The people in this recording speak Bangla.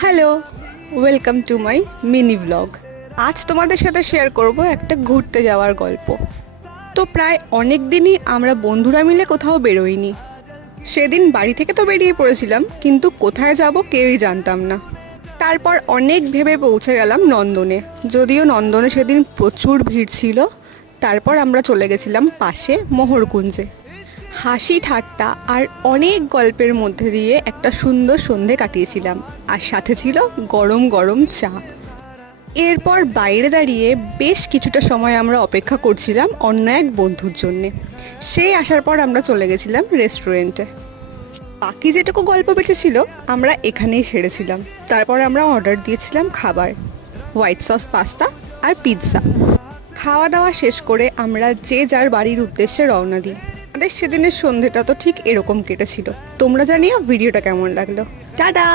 Hello, welcome to my mini blog. আজ তোমাদের সাথে শেয়ার করব একটা ঘুরতে যাওয়ার গল্প। তো প্রায় অনেক দিনই আমরা বন্ধুরা মিলে কোথাও বেরোইনি। সেদিন বাড়ি থেকে তো বেরিয়ে পড়েছিলাম, কিন্তু কোথায় যাব কেউই জানতাম না। তারপর অনেক ভেবে পৌঁছে গেলাম নন্দনে। যদিও নন্দনে সেদিন প্রচুর ভিড় ছিল। তারপর আমরা চলে গেছিলাম পাশে মোহরকুঞ্জে। হাসি ঠাট্টা আর অনেক গল্পের মধ্যে দিয়ে একটা সুন্দর সন্ধে কাটিয়েছিলাম, আর সাথে ছিল গরম গরম চা। এরপর বাইরে দাঁড়িয়ে বেশ কিছুটা সময় আমরা অপেক্ষা করছিলাম অন্য এক বন্ধুর জন্যে। সেই আসার পর আমরা চলে গেছিলাম রেস্টুরেন্টে। বাকি যেটুকু গল্প বেঁচেছিল আমরা এখানেই সেরেছিলাম। তারপর আমরা অর্ডার দিয়েছিলাম খাবার, হোয়াইট সস পাস্তা আর পিৎজা। খাওয়া দাওয়া শেষ করে আমরা যে যার বাড়ির উদ্দেশ্যে রওনা দিই। আমাদের সেদিনের সন্ধেটা তো ঠিক এরকম কেটেছিল। তোমরা জানিও ভিডিওটা কেমন লাগলো। টাটা।